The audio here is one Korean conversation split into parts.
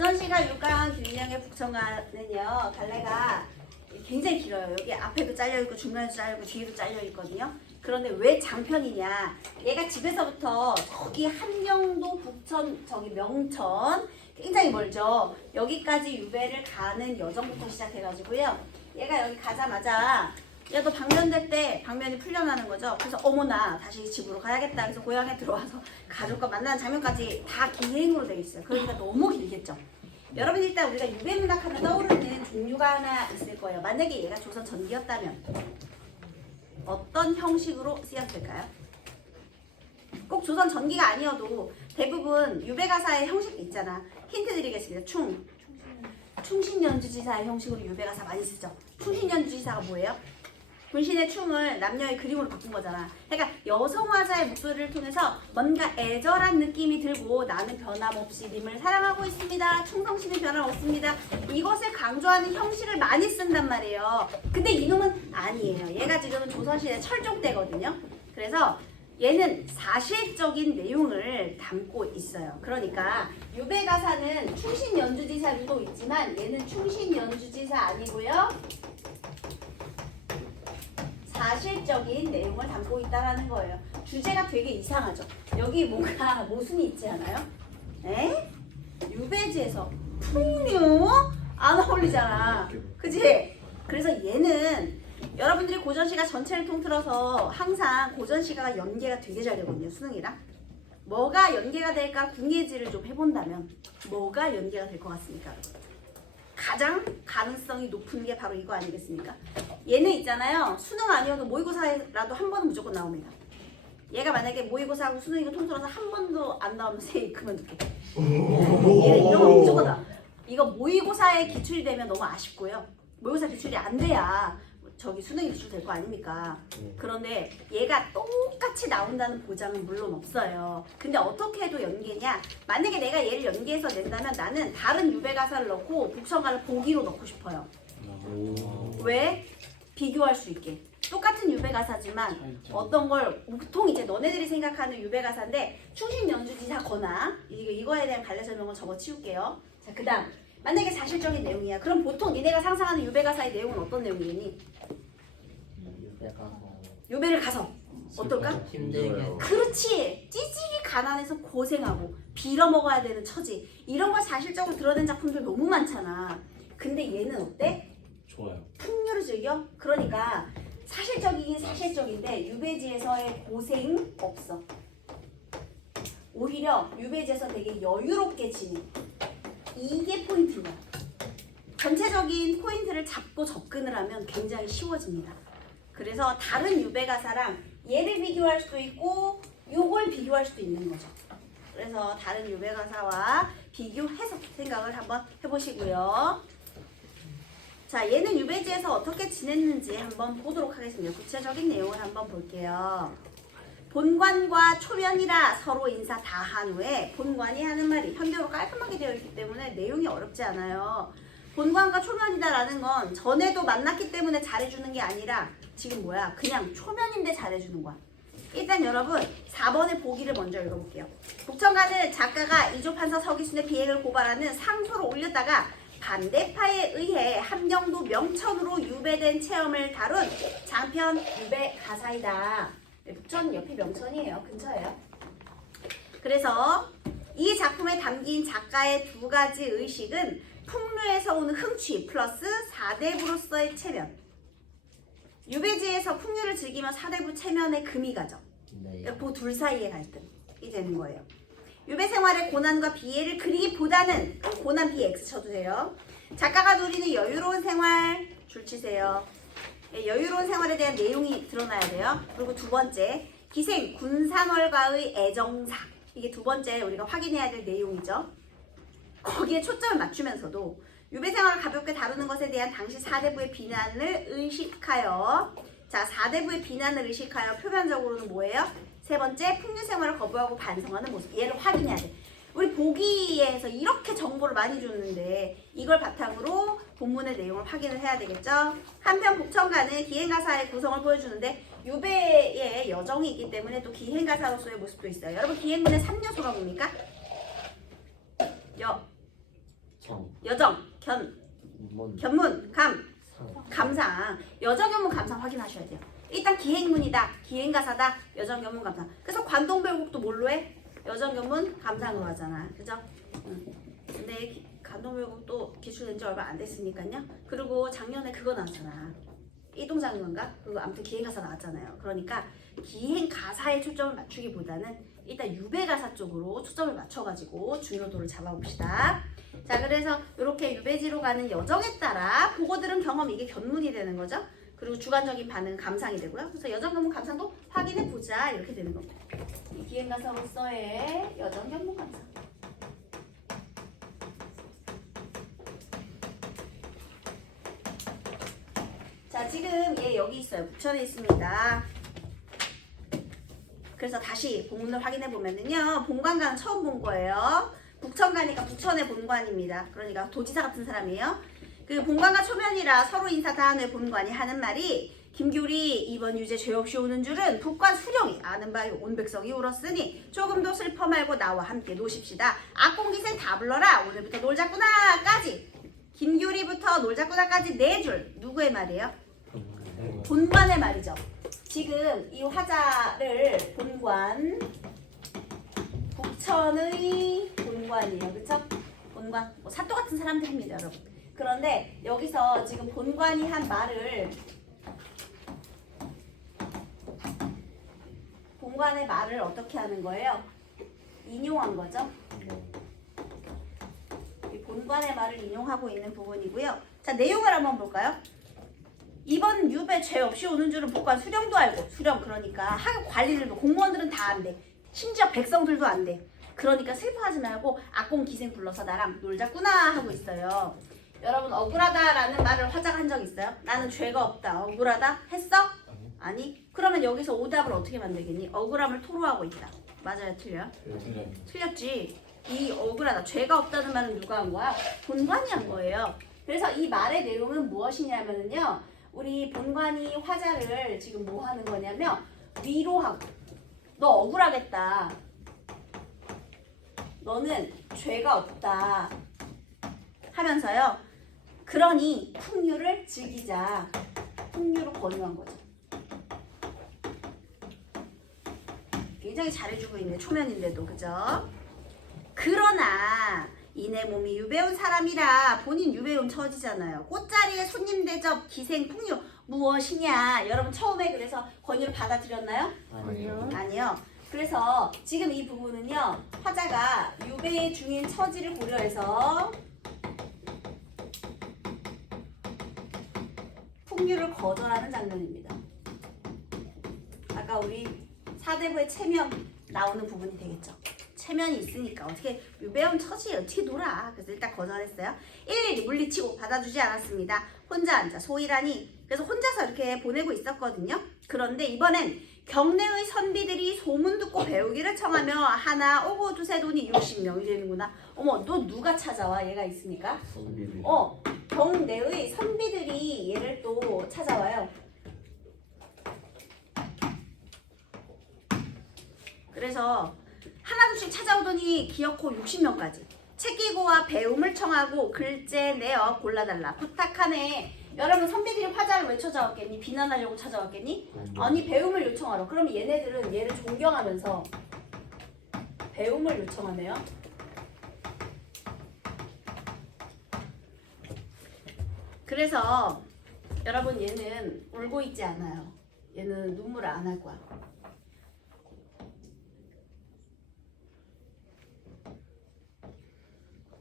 고전시가 육강 균형의 북청가는요 갈래가 굉장히 길어요. 여기 앞에도 잘려있고 중간에도 잘려있고 뒤에도 잘려있거든요. 그런데 왜 장편이냐, 얘가 집에서부터 저기 함경도 북천 저기 명천 굉장히 멀죠. 여기까지 유배를 가는 여정부터 시작해가지고요, 얘가 여기 가자마자 야 너 방면될 때 방면이 풀려나는 거죠. 그래서 어머나 다시 집으로 가야겠다. 그래서 고향에 들어와서 가족과 만나는 장면까지 다 기행으로 되어 있어요. 그러니까 너무 길겠죠. 여러분 일단 우리가 유배문학 하면 떠오르는 종류가 하나 있을 거예요. 만약에 얘가 조선 전기였다면 어떤 형식으로 쓰였을까요? 꼭 조선 전기가 아니어도 대부분 유배가사의 형식이 있잖아. 힌트 드리겠습니다. 충신연주지사의 형식으로 유배가사 많이 쓰죠. 충신연주지사가 뭐예요? 군신의 충을 남녀의 그림으로 바꾼 거잖아. 그러니까 여성화자의 목소리를 통해서 뭔가 애절한 느낌이 들고 나는 변함없이 님을 사랑하고 있습니다. 충성심이 변함없습니다. 이것을 강조하는 형식을 많이 쓴단 말이에요. 근데 이놈은 아니에요. 얘가 지금은 조선시대 철종 때거든요. 그래서 얘는 사실적인 내용을 담고 있어요. 그러니까 유배가사는 충신연주지사도 있지만 얘는 충신연주지사 아니고요, 사실적인 내용을 담고 있다라는 거예요. 주제가 되게 이상하죠. 여기 뭔가 모순이 있지 않아요? 에? 유배지에서 풍류? 안 어울리잖아. 그치? 그래서 얘는 여러분들이 고전시가 전체를 통틀어서 항상 고전시가가 연계가 되게 잘 되거든요. 수능이랑. 뭐가 연계가 될까 궁예지를 좀 해본다면 뭐가 연계가 될 것 같습니까? 가장 가능성이 높은 게 바로 이거 아니겠습니까? 얘는 있잖아요. 수능 아니어도 모의고사라도 한 번은 무조건 나옵니다. 얘가 만약에 모의고사하고 수능이고 통틀어서 한 번도 안 나오면 세 그만둘게. 얘는 이런 거 무조건다. 이거 모의고사에 기출이 되면 너무 아쉽고요. 모의고사 기출이 안 돼야 저기 수능이 기출될 거 아닙니까? 그런데 얘가 똑같이 나온다는 보장은 물론 없어요. 근데 어떻게 해도 연계냐? 만약에 내가 얘를 연계해서 낸다면 나는 다른 유배가사를 넣고 북청가를 보기로 넣고 싶어요. 왜? 비교할 수 있게. 똑같은 유배가사지만 어떤 걸 보통 이제 너네들이 생각하는 유배가사인데 충신연주지사거나 이거에 대한 관련 설명은 접어치울게요. 자, 그 다음 만약에 사실적인 내용이야. 그럼 보통 니네가 상상하는 유배가사의 내용은 어떤 내용이니? 유배를 가서 어떨까? 힘들게. 그렇지. 찌질이 가난해서 고생하고 빌어먹어야 되는 처지. 이런 걸 사실적으로 드러낸 작품들 너무 많잖아. 근데 얘는 어때? 좋아요. 풍류를 즐겨? 그러니까 사실적이긴 사실적인데 유배지에서의 고생 없어. 오히려 유배지에서 되게 여유롭게 지내. 이게 포인트야. 전체적인 포인트를 잡고 접근을 하면 굉장히 쉬워집니다. 그래서 다른 유배가사랑 얘를 비교할 수도 있고 요걸 비교할 수도 있는 거죠. 그래서 다른 유배가사와 비교해서 생각을 한번 해보시고요. 자, 얘는 유배지에서 어떻게 지냈는지 한번 보도록 하겠습니다. 구체적인 내용을 한번 볼게요. 본관과 초면이라 서로 인사 다 한 후에, 본관이 하는 말이 현대어로 깔끔하게 되어 있기 때문에 내용이 어렵지 않아요. 본관과 초면이다라는 건 전에도 만났기 때문에 잘해주는 게 아니라 지금 뭐야? 그냥 초면인데 잘해주는 거야. 일단 여러분 4번의 보기를 먼저 읽어볼게요. 북청가는 작가가 이조판서 서기순의 비행을 고발하는 상소를 올렸다가 반대파에 의해 함경도 명천으로 유배된 체험을 다룬 장편 유배 가사이다. 북천 옆이 명천이에요. 근처예요. 그래서 이 작품에 담긴 작가의 두 가지 의식은 풍류에서 오는 흥취 플러스 사대부로서의 체면. 유배지에서 풍류를 즐기며 사대부 체면의 금이 가죠. 네. 그 둘 사이의 갈등이 되는 거예요. 유배 생활의 고난과 비애를 그리기보다는 고난 비애 X 쳐도 돼요. 작가가 누리는 여유로운 생활 줄 치세요. 여유로운 생활에 대한 내용이 드러나야 돼요. 그리고 두 번째, 기생 군산월과의 애정사. 이게 두 번째 우리가 확인해야 될 내용이죠. 거기에 초점을 맞추면서도 유배 생활을 가볍게 다루는 것에 대한 당시 사대부의 비난을 의식하여, 자, 사대부의 비난을 의식하여 표면적으로는 뭐예요? 세 번째, 풍류 생활을 거부하고 반성하는 모습. 얘를 확인해야 돼. 우리 보기에서 이렇게 정보를 많이 줬는데 이걸 바탕으로 본문의 내용을 확인을 해야 되겠죠. 한편 북청가는 기행가사의 구성을 보여주는데 유배의 여정이 있기 때문에 또 기행가사로서의 모습도 있어요. 여러분 기행문의 3요소가 뭡니까? 여정, 문 견문, 상 감상. 여정, 견문, 감상 확인하셔야 돼요. 일단 기행문이다, 기행가사다, 여정, 견문, 감상. 그래서 관동별곡도 뭘로 해? 여정, 견문, 감상으로 하잖아. 그죠? 근데 관동별곡도 기출된 지 얼마 안 됐으니까요. 그리고 작년에 그거 나왔잖아. 이동장관가? 그거 아무튼 기행가사 나왔잖아요. 그러니까 기행가사에 초점을 맞추기보다는 일단 유배가사 쪽으로 초점을 맞춰가지고 중요도를 잡아봅시다. 자, 그래서 이렇게 유배지로 가는 여정에 따라 보고 들은 경험, 이게 견문이 되는 거죠. 그리고 주관적인 반응은 감상이 되고요. 그래서 여정, 견문, 감상도 확인해보자, 이렇게 되는 겁니다. 이 기행가사로서의 여정, 견문, 감상. 자, 지금 얘 여기 있어요. 부천에 있습니다. 그래서 다시 본문을 확인해 보면은요, 본관과는 처음 본 거예요. 북천 가니까 부천의 본관입니다. 그러니까 도지사 같은 사람이에요. 그 본관과 초면이라 서로 인사 다한 후에 본관이 하는 말이, 김규리 이번 유제 죄 없이 오는 줄은 북관 수령이 아는 바요 온 백성이 울었으니 조금도 슬퍼 말고 나와 함께 노십시다. 악공기생 다 불러라. 오늘부터 놀자꾸나까지, 김규리부터 놀자꾸나까지 네 줄. 누구의 말이에요? 본관의 말이죠. 지금 이 화자를 본관, 북천의 본관이에요. 그쵸? 본관, 뭐 사또 같은 사람들입니다, 여러분. 그런데 여기서 지금 본관이 한 말을, 본관의 말을 어떻게 하는 거예요? 인용한 거죠. 이 본관의 말을 인용하고 있는 부분이고요. 자, 내용을 한번 볼까요? 이번 유배 죄 없이 오는 줄은 북관 수령도 알고, 수령 그러니까 학교 관리들도, 공무원들은 다 안 돼. 심지어 백성들도 안 돼. 그러니까 슬퍼하지 말고 악공 기생 불러서 나랑 놀자꾸나 하고 있어요. 여러분, 억울하다라는 말을 화자가 한 적 있어요? 나는 죄가 없다. 억울하다? 했어? 아니? 그러면 여기서 오답을 어떻게 만들겠니? 억울함을 토로하고 있다. 맞아요? 틀려요? 틀렸지. 이 억울하다, 죄가 없다는 말은 누가 한 거야? 본관이 한 거예요. 그래서 이 말의 내용은 무엇이냐면요, 우리 본관이 화자를 지금 뭐 하는 거냐면 위로하고, 너 억울하겠다, 너는 죄가 없다 하면서요, 그러니 풍류를 즐기자, 풍류를 권유한 거죠. 굉장히 잘해주고 있네, 초면인데도. 그죠? 그러나 이내 몸이 유배온 사람이라, 본인 유배온 처지잖아요. 꽃자리에 손님 대접, 기생, 풍류 무엇이냐. 여러분 처음에 그래서 권유를 받아들였나요? 아니요. 그래서 지금 이 부분은요, 화자가 유배 중인 처지를 고려해서 풍류를 거절하는 장면입니다. 아까 우리 사대부의 체면 나오는 부분이 되겠죠. 체면이 있으니까 어떻게 유배원 처지에 어떻게 놀아. 그래서 일단 거절했어요. 일일이 물리치고 받아주지 않았습니다. 혼자 앉아 소이라니. 그래서 혼자서 이렇게 보내고 있었거든요. 그런데 이번엔 경내의 선비들이 소문 듣고 배우기를 청하며 하나 오고 두세 돈이 60명이 되는구나. 어머, 너 누가 찾아와? 얘가 있으니까. 경내의 선비들이 얘를 또 찾아와요. 그래서 하나둘씩 찾아오더니 기어코 60명까지. 책기고와 배움을 청하고 글재 내어 골라달라 부탁하네. 여러분, 선비들이 화자를 왜 찾아왔겠니? 비난하려고 찾아왔겠니? 아니, 배움을 요청하러. 그러면 얘네들은 얘를 존경하면서 배움을 요청하네요. 그래서 여러분, 얘는 울고 있지 않아요. 얘는 눈물을 안 할 거야.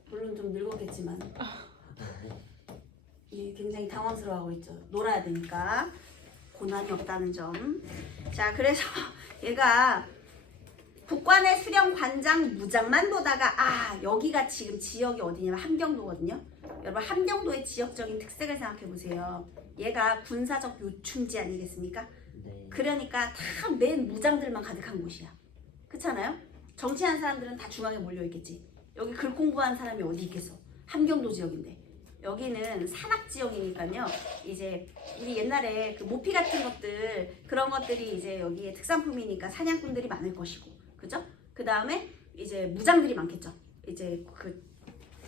물론 좀 늙었겠지만 굉장히 당황스러워하고 있죠. 놀아야 되니까. 고난이 없다는 점. 자, 그래서 얘가 북관의 수령 관장 무장만 보다가, 여기가 지금 지역이 어디냐면 함경도거든요. 여러분, 함경도의 지역적인 특색을 생각해 보세요. 얘가 군사적 요충지 아니겠습니까? 네. 그러니까 다 맨 무장들만 가득한 곳이야. 그렇잖아요? 정치하는 사람들은 다 중앙에 몰려 있겠지. 여기 글 공부한 사람이 어디 있겠어? 함경도 지역인데. 여기는 산악 지역이니까요. 이제 우리 옛날에 그 모피 같은 것들, 그런 것들이 이제 여기에 특산품이니까 사냥꾼들이 많을 것이고, 그죠? 그 다음에 이제 무장들이 많겠죠. 이제 그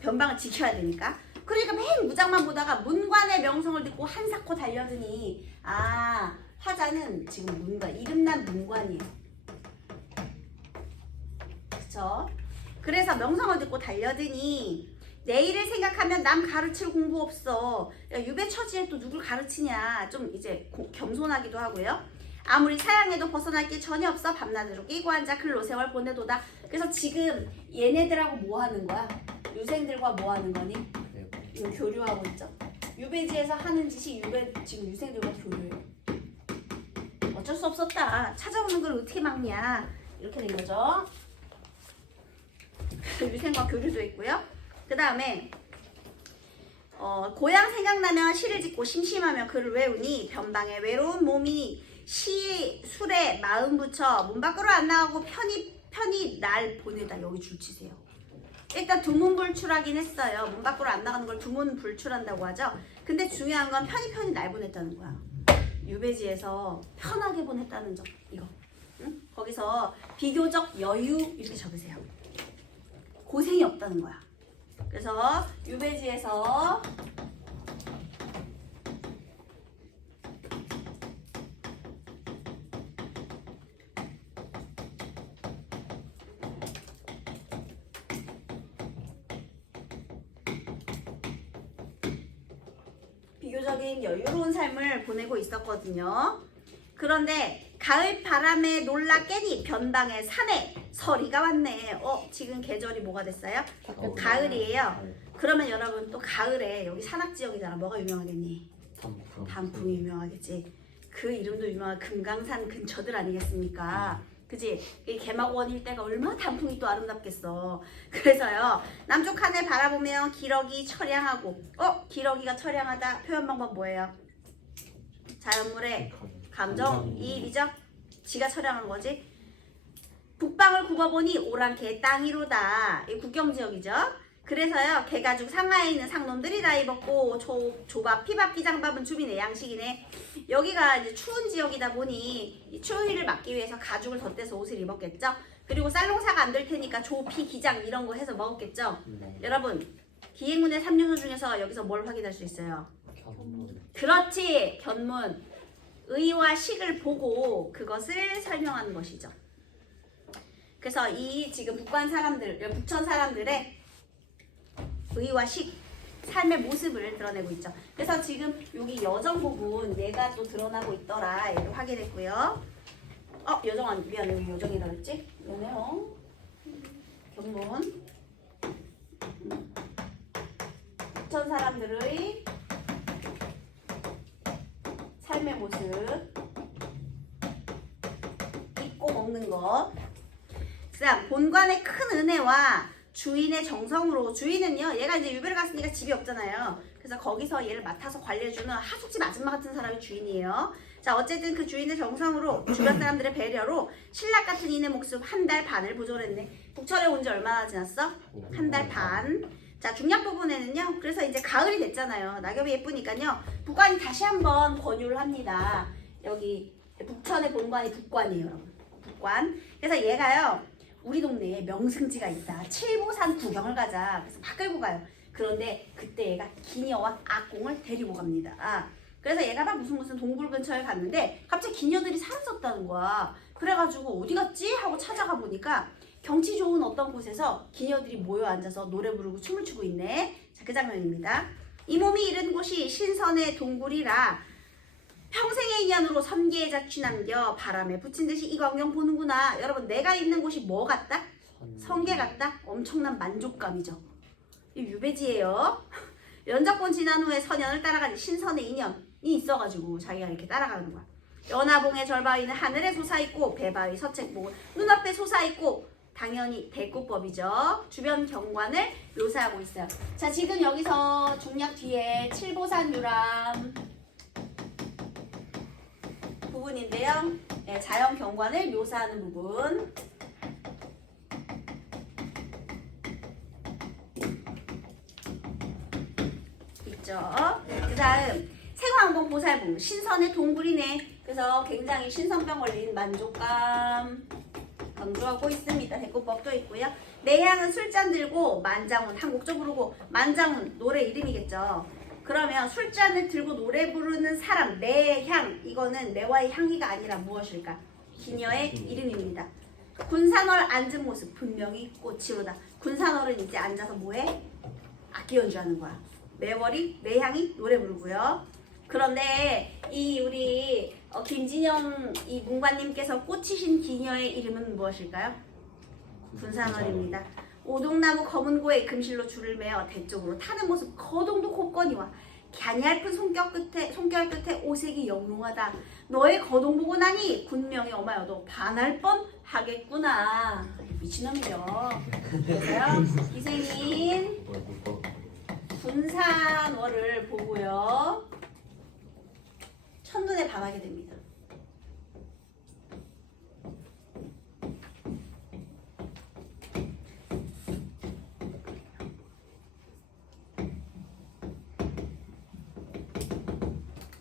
변방을 지켜야 되니까. 그러니까 맨 무장만 보다가 문관의 명성을 듣고 한사코 달려드니 아 화자는 지금 문관 이름난 문관이에요. 그쵸? 그래서 명성을 듣고 달려드니 내일을 생각하면 남 가르칠 공부 없어. 야, 유배 처지에 또 누굴 가르치냐. 좀 이제 겸손하기도 하고요. 아무리 사양해도 벗어날 게 전혀 없어. 밤낮으로 끼고 앉아 근로 세월 보내도다. 그래서 지금 얘네들하고 뭐 하는 거야? 유생들과 뭐 하는 거니? 이거 교류하고 있죠. 유배지에서 하는 짓이 지금 유생들과 교류해요. 어쩔 수 없었다. 찾아오는 걸 어떻게 막냐. 이렇게 된 거죠. 유생과 교류도 있고요. 그 다음에 고향 생각나면 시를 짓고 심심하면 글을 외우니 변방에 외로운 몸이 시 술에 마음 붙여 문 밖으로 안 나가고 편히 날 보내다. 여기 줄 치세요. 일단 두문불출하긴 했어요. 문 밖으로 안 나가는 걸 두문불출한다고 하죠. 근데 중요한 건 편히 날 보냈다는 거야. 유배지에서 편하게 보냈다는 점. 이거. 응? 거기서 비교적 여유 이렇게 적으세요. 고생이 없다는 거야. 그래서 유배지에서 비교적인 여유로운 삶을 보내고 있었거든요. 그런데 가을 바람에 놀라 깨니 변방의 산에 서리가 왔네. 지금 계절이 뭐가 됐어요? 가을이에요. 그러면 여러분 또 가을에 여기 산악지역이잖아. 뭐가 유명하겠니? 단풍이 유명하겠지. 그 이름도 유명한 금강산 근처들 아니겠습니까? 그지? 이 개막원 일대가 얼마나 단풍이 또 아름답겠어. 그래서요 남쪽 하늘 바라보면 기러기 처량하고 기러기가 처량하다 표현 방법 뭐예요? 자연물의 감정이입이죠? 지가 처량한 거지. 북방을 굽어보니 오랑캐 땅이로다. 이 국경지역이죠. 그래서요 개가죽 상하에 있는 상놈들이 다 입었고 조밥 피밥 기장밥은 주민의 양식이네. 여기가 이제 추운 지역이다 보니 이 추위를 막기 위해서 가죽을 덧대서 옷을 입었겠죠. 그리고 쌀농사가 안 될 테니까 조피 기장 이런 거 해서 먹었겠죠. 여러분 기행문의 3요소 중에서 여기서 뭘 확인할 수 있어요? 그렇지. 견문. 의와 식을 보고 그것을 설명하는 것이죠. 그래서 이 지금 북천 사람들의 의와 식, 삶의 모습을 드러내고 있죠. 그래서 지금 여기 여정 부분 얘가 또 드러나고 있더라. 이렇게 확인했고요. 여정 아니 미안해. 여기 여정이라 그랬지? 미안해요. 견문. 북천 사람들의 삶의 모습, 입고 먹는 것. 그다음 본관의 큰 은혜와 주인의 정성으로. 주인은요 얘가 이제 유배를 갔으니까 집이 없잖아요. 그래서 거기서 얘를 맡아서 관리해주는 하숙집 아줌마 같은 사람이 주인이에요. 자 어쨌든 그 주인의 정성으로 주변 사람들의 배려로 신락 같은 이내 목숨 1달 반을 보존했네. 북철에 온 지 얼마나 지났어? 1달 반. 자 중략 부분에는요 그래서 이제 가을이 됐잖아요. 낙엽이 예쁘니까요 북관이 다시 한번 권유를 합니다. 여기 북천의 본관이 북관이에요. 여러분. 북관. 그래서 얘가요 우리 동네에 명승지가 있다. 칠보산 구경을 가자. 그래서 막 끌고 가요. 그런데 그때 얘가 기녀와 악공을 데리고 갑니다. 그래서 얘가 막 무슨 동굴 근처에 갔는데 갑자기 기녀들이 사라졌다는 거야. 그래가지고 어디 갔지? 하고 찾아가 보니까 경치 좋은 어떤 곳에서 기녀들이 모여 앉아서 노래 부르고 춤을 추고 있네. 자, 그 장면입니다. 이 몸이 이른 곳이 신선의 동굴이라 평생의 인연으로 선계의 자취 남겨 바람에 붙인 듯이 이 광경 보는구나. 여러분 내가 있는 곳이 뭐 같다? 선계 같다? 엄청난 만족감이죠. 이 유배지예요. 연작본 지난 후에 선연을 따라가는 신선의 인연이 있어가지고 자기가 이렇게 따라가는 거야. 연화봉의 절바위는 하늘에 솟아있고 배바위 서책봉은 눈앞에 솟아있고 당연히 대꾸법이죠. 주변 경관을 묘사하고 있어요. 자 지금 여기서 중략 뒤에 칠보산 유람 부분인데요. 네, 자연 경관을 묘사하는 부분. 있죠. 그 다음 생황봉 보살봉 신선의 동굴이네. 그래서 굉장히 신선병 걸린 만족감 강조하고 있습니다. 대꾸법도 있고요. 내향은 술잔 들고 만장훈 한 곡조 부르고 만장훈 노래 이름이겠죠. 그러면 술잔을 들고 노래 부르는 사람 내향 이거는 내와의 향이가 아니라 무엇일까? 기녀의 이름입니다. 군산월 앉은 모습 분명히 꽃이로다. 군산월은 이제 앉아서 뭐해? 악기 연주하는 거야. 매월이 내향이 노래 부르고요. 그런데 이 우리 김진영 이 문관님께서 꽂히신 기녀의 이름은 무엇일까요? 군산월입니다. 오동나무 검은고에 금실로 줄을 매어 대쪽으로 타는 모습 거동도 곱건이와 갸냘픈 손결 끝에 오색이 영롱하다. 너의 거동 보고 나니 군명이 어마여도 반할 뻔 하겠구나. 미친놈이죠. 그래서요 기생인 군산월을 보고요 첫눈에 반하게 됩니다.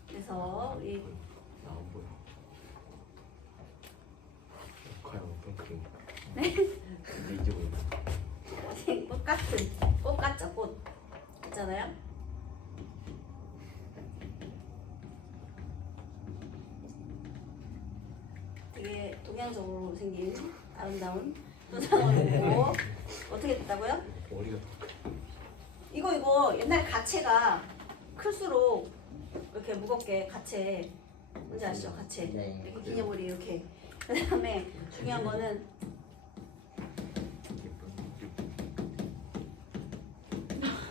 그래서 우리 나안 보여. 과연 어떤 그림? 네? 근데 이제 보여. 꽃 같은 꽃 같죠? 꽃 있잖아요. 되게 동양적으로 생긴 아름다운 군산월이고 어떻게 됐다고요? 머리가 이거 옛날 가채가 클수록 이렇게 무겁게 가채 뭔지 아시죠? 가채 네. 이렇게 기념물이 이렇게 그 다음에 중요한 거는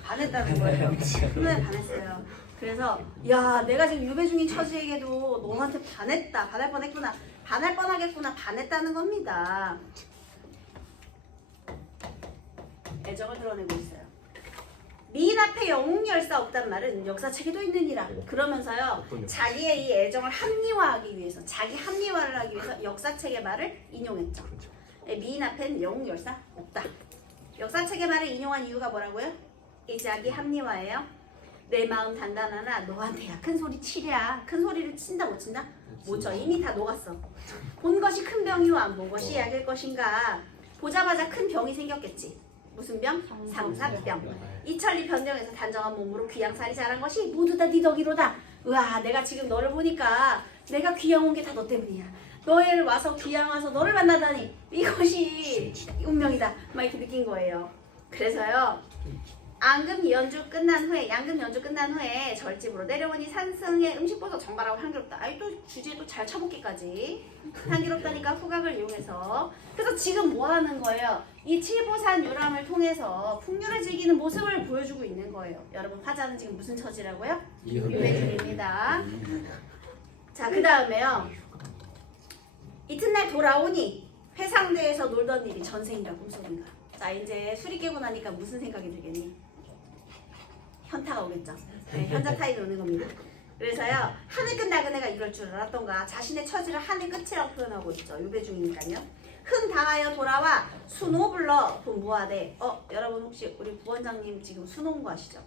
반했다는 거예요. 첫눈에 반했어요. 그래서 야 내가 지금 유배 중인 처지에게도 너한테 반했다 반할 뻔했구나 반할 뻔하겠구나 반했다는 겁니다. 애정을 드러내고 있어요. 미인 앞에 영웅열사 없단 말은 역사책에도 있느니라. 그러면서요 자기의 이 애정을 합리화하기 위해서 자기 합리화를 하기 위해서 역사책의 말을 인용했죠. 그렇죠. 미인 앞엔 영웅열사 없다. 역사책의 말을 인용한 이유가 뭐라고요? 이 자기 합리화예요. 내 마음 단단하나 너한테야 큰 소리 치랴. 큰 소리를 친다 못 친다? 못 쳐. 이미 다 녹았어. 본 것이 큰 병이와 안 본 것이 약일 것인가. 보자마자 큰 병이 생겼겠지. 무슨 병? 상사병. 이천리 변경에서 단정한 몸으로 귀양살이 자란 것이 모두 다 네 덕이로다. 우와 내가 지금 너를 보니까 내가 귀양 온 게 다 너 때문이야. 너를 와서 귀양 와서 너를 만나다니 이것이 운명이다. 막 이렇게 느낀 거예요. 그래서요 양금 연주 끝난 후에 절집으로 내려오니 산승의 음식보다 정갈하고 향기롭다. 아이 또 주제도 잘 쳐먹기까지 향기롭다니까 후각을 이용해서 그래서 지금 뭐 하는 거예요? 이 칠보산 유람을 통해서 풍류를 즐기는 모습을 보여주고 있는 거예요. 여러분 화자는 지금 무슨 처지라고요? 유배중입니다. 자 그 다음에요 이튿날 돌아오니 회상대에서 놀던 일이 전생이라 꿈속인가. 자 이제 술이 깨고 나니까 무슨 생각이 들겠니? 현타가 오겠죠. 네, 현자 타임이 오는 겁니다. 그래서요 하늘 끝 나그네가 이럴 줄 알았던가 자신의 처지를 하늘 끝이라고 표현하고 있죠. 유배 중이니까요. 흥 당하여 돌아와 순호 불러 분부하되 여러분 혹시 우리 부원장님 지금 순호 온 거 아시죠?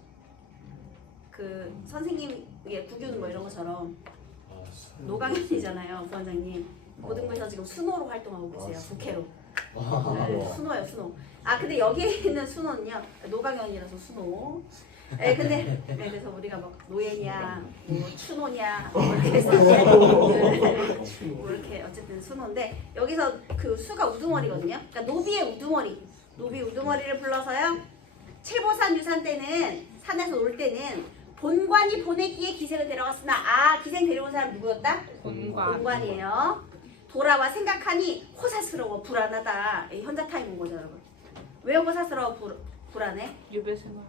그 선생님 국윤 뭐 이런 것처럼 노강현이잖아요. 부원장님 고등부에서 지금 순호로 활동하고 계세요. 국회로. 네, 순호예요 순호. 아 근데 여기에 있는 순호는요 노강현이라서 순호. 네, 근데 그래서 우리가 뭐 노예냐, 뭐 추노냐 뭐 이렇게 해서 뭐 이렇게 어쨌든 순호인데 여기서 그 수가 우두머리거든요. 그러니까 노비의 우두머리, 노비 우두머리를 불러서요. 칠보산 유산 때는 산에서 놀 때는 본관이 보내기에 기생을 데려갔으나 기생 데려온 사람 누구였다? 본관이에요. 돌아와 생각하니 호사스러워 불안하다. 현자 타임인 거죠, 여러분. 왜 호사스러워 불안해? 유배생활.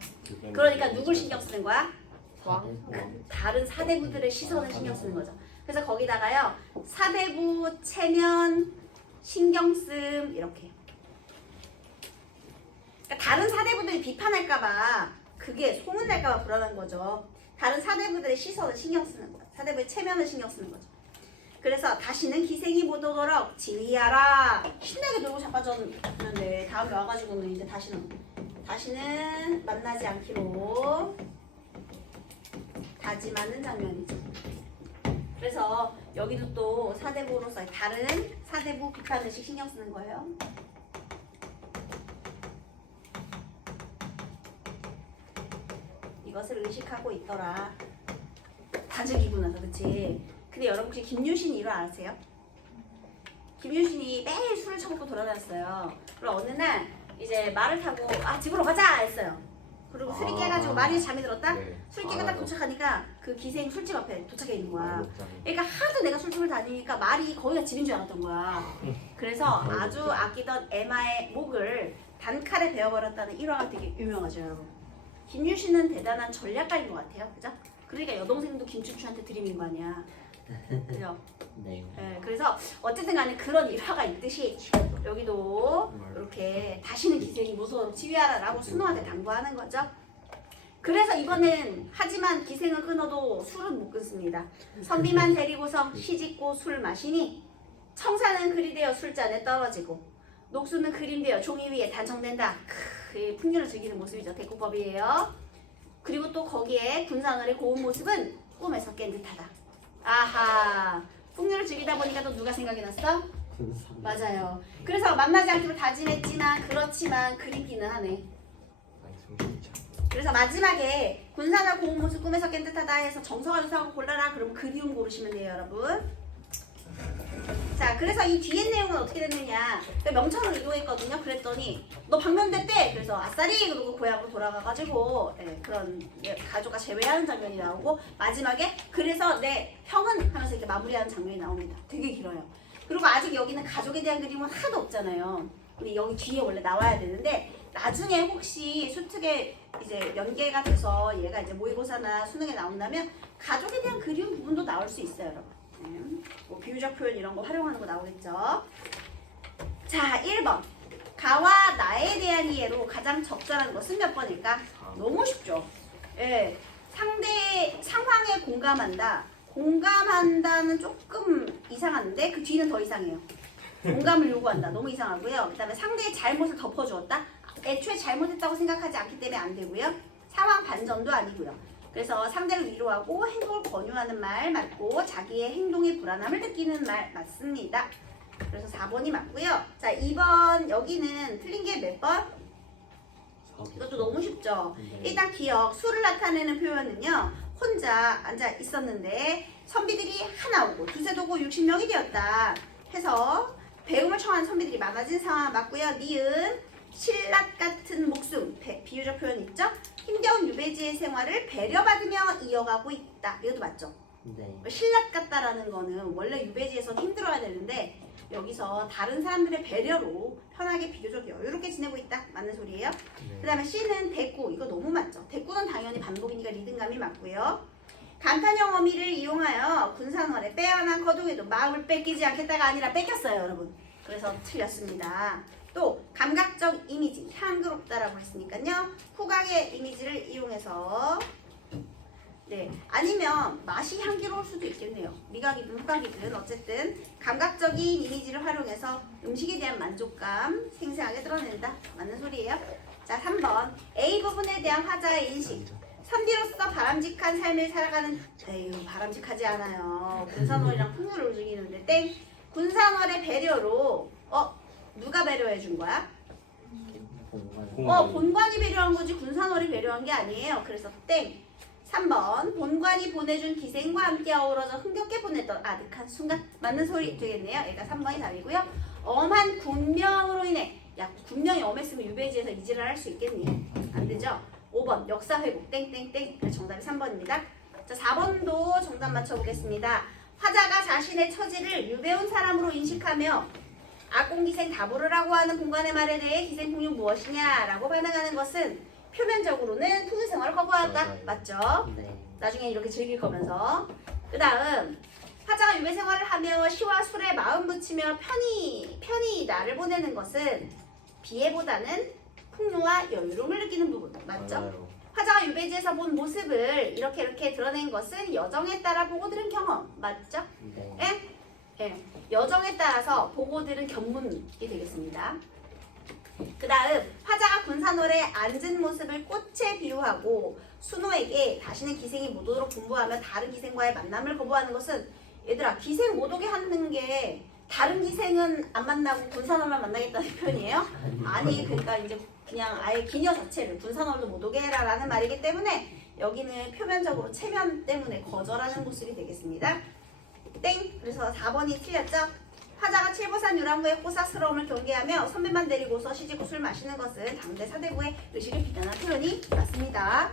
그러니까 누굴 신경 쓰는 거야? 왕. 다른 사대부들의 시선을 신경 쓰는 거죠. 그래서 거기다가요 사대부 체면 신경 쓴 이렇게. 그러니까 다른 사대부들이 비판할까봐 그게 소문날까봐 불안한 거죠. 다른 사대부들의 시선을 신경 쓰는 거야. 사대부의 체면을 신경 쓰는 거죠. 그래서 다시는 기생이 못 오도록 지휘하라. 신나게 놀고 자빠졌는데 다음에 와가지고는 이제 다시는 만나지 않기로 다짐하는 장면이죠. 그래서 여기도 또 사대부로서 다른 사대부 비판의식 신경 쓰는 거예요. 이것을 의식하고 있더라. 다즈기고 나서 그치? 근데 여러분 혹시 김유신이 일을 아세요? 김유신이 매일 술을 처먹고 돌아다녔어요. 그리고 어느 날 이제 말을 타고 집으로 가자 했어요. 그리고 술이 깨가지고 말이 잠이 들었다? 네. 술이 깨가 딱 도착하니까 그 기생 술집 앞에 도착해 있는 거야. 먹자니. 그러니까 하도 내가 술집을 다니니까 말이 거기가 집인 줄 알았던 거야. 그래서 아주 아끼던 에마의 목을 단칼에 베어버렸다는 일화가 되게 유명하죠, 여러분. 김유신은 대단한 전략가인 것 같아요, 그죠? 그러니까 여동생도 김춘추한테 들이민 거 아니야. 그죠? 네. 네, 그래서 어쨌든 간에 그런 일화가 있듯이 여기도 이렇게 다시는 기생이 무서워로 지휘하라라고 순호한테 당부하는 거죠. 그래서 이번엔 하지만 기생을 끊어도 술은 못 끊습니다. 선비만 데리고서 시집고 술 마시니 청사는 그리 되어 술잔에 떨어지고 녹수는 그림 되어 종이 위에 단청된다. 풍류를 즐기는 모습이죠. 대꾸법이에요. 그리고 또 거기에 군사원의 고운 모습은 꿈에서 깬 듯하다. 아하, 풍류를 즐기다 보니까 또 누가 생각이 났어? 맞아요. 그래서 만나지 않기로 다짐했지만 그렇지만 그립기는 하네. 아니 정신이 참. 그래서 마지막에 군사나 고운 모습 꿈에서 깬 듯하다 해서 정서가 유사하고 골라라. 그러면 그리움 고르시면 돼요, 여러분. 자, 그래서 이 뒤에 내용은 어떻게 됐느냐. 명천을 이동했거든요. 그랬더니 너 방면됐대. 그래서 아싸리 그러고 고향으로 돌아가가지고 그런 가족과 재회하는 장면이 나오고 마지막에 그래서 내 형은 하면서 이렇게 마무리하는 장면이 나옵니다. 되게 길어요. 그리고 아직 여기는 가족에 대한 그림은 하나도 없잖아요. 근데 여기 뒤에 원래 나와야 되는데 나중에 혹시 수특에 이제 연계가 돼서 얘가 이제 모의고사나 수능에 나온다면 가족에 대한 그리움 부분도 나올 수 있어요, 여러분. 뭐 비유적 표현 이런 거 활용하는 거 나오겠죠. 자, 1번. 가와 나에 대한 이해로 가장 적절한 것은 몇 번일까? 너무 쉽죠. 예. 상대 상황에 공감한다. 공감한다는 조금 이상한데 그 뒤는 더 이상해요. 공감을 요구한다. 너무 이상하고요. 그다음에 상대의 잘못을 덮어주었다. 애초에 잘못했다고 생각하지 않기 때문에 안 되고요. 상황 반전도 아니고요. 그래서 상대를 위로하고 행동을 권유하는 말 맞고 자기의 행동에 불안함을 느끼는 말 맞습니다. 그래서 4번이 맞고요. 자, 2번 여기는 틀린 게 몇 번? 이것도 너무 쉽죠. 일단 기억, 수를 나타내는 표현은요. 혼자 앉아 있었는데 선비들이 하나 오고 두세 도고 60명이 되었다 해서 배움을 청하는 선비들이 많아진 상황 맞고요. 니은 신라 같은 목숨, 비유적 표현 있죠? 힘겨운 유배지의 생활을 배려받으며 이어가고 있다. 이것도 맞죠? 네. 신라 같다라는 거는 원래 유배지에서 힘들어야 되는데 여기서 다른 사람들의 배려로 편하게 비교적 여유롭게 지내고 있다. 맞는 소리예요? 네. 그 다음에 C는 대꾸. 이거 너무 맞죠? 대꾸는 당연히 반복이니까 리듬감이 맞고요. 간판형 어미를 이용하여 군산월에 빼어난 거동에도 마음을 뺏기지 않겠다가 아니라 뺏겼어요, 여러분. 그래서 틀렸습니다. 또 감각적 이미지, 향기롭다라고 했으니까요. 후각의 이미지를 이용해서 아니면 맛이 향기로울 수도 있겠네요. 미각이든 후각이든 어쨌든 감각적인 이미지를 활용해서 음식에 대한 만족감 생생하게 드러낸다. 맞는 소리예요. 자, 3번 A 부분에 대한 화자의 인식. 선비로서 바람직한 삶을 살아가는 에휴 바람직하지 않아요. 군산월이랑 풍류를 즐기는데 땡. 군산월의 배려로 누가 배려해 준 거야? 본관이 배려한 거지 군산월이 배려한 게 아니에요. 그래서 땡. 3번 본관이 보내준 기생과 함께 어우러져 흥겹게 보냈던 아득한 순간. 맞는 소리 되겠네요. 얘가 3번이 답이고요. 엄한 군명으로 인해 군명이 엄했으면 유배지에서 이질을 할 수 있겠니? 안 되죠? 5번 역사 회복 땡땡땡. 정답이 3번입니다. 자, 4번도 정답 맞춰보겠습니다. 화자가 자신의 처지를 유배온 사람으로 인식하며 악공기생 다부르라고 하는 본관의 말에 대해 기생풍류 무엇이냐라고 반응하는 것은 표면적으로는 풍류생활을 거부하였다. 맞죠? 네. 나중에 이렇게 즐길 거면서. 그 다음 화자가 유배 생활을 하며 시와 술에 마음 붙이며 편히 나를 보내는 것은 비애보다는 풍요와 여유로움을 느끼는 부분. 맞죠? 맞아요. 화자가 유배지에서 본 모습을 이렇게 드러낸 것은 여정에 따라 보고 들은 경험. 맞죠? 네. 예. 여정에 따라서 보고 들은 견문이 되겠습니다. 그 다음 화자가 군산월에 앉은 모습을 꽃에 비유하고 순호에게 다시는 기생이 못 오도록 분부하며 다른 기생과의 만남을 거부하는 것은 얘들아 기생 못 오게 하는 게 다른 기생은 안 만나고 군산월만 만나겠다는 표현이에요? 아니 그러니까 이제 그냥 아예 기녀 자체를 군산월도 못 오게 해라 라는 말이기 때문에 여기는 표면적으로 체면 때문에 거절하는 모습이 되겠습니다. 땡! 그래서 4번이 틀렸죠? 화자가 칠보산 유랑부의 호사스러움을 경계하며 선배만 데리고서 시집고 술 마시는 것은 당대 사대부의 의식을 비난한 표현이 맞습니다.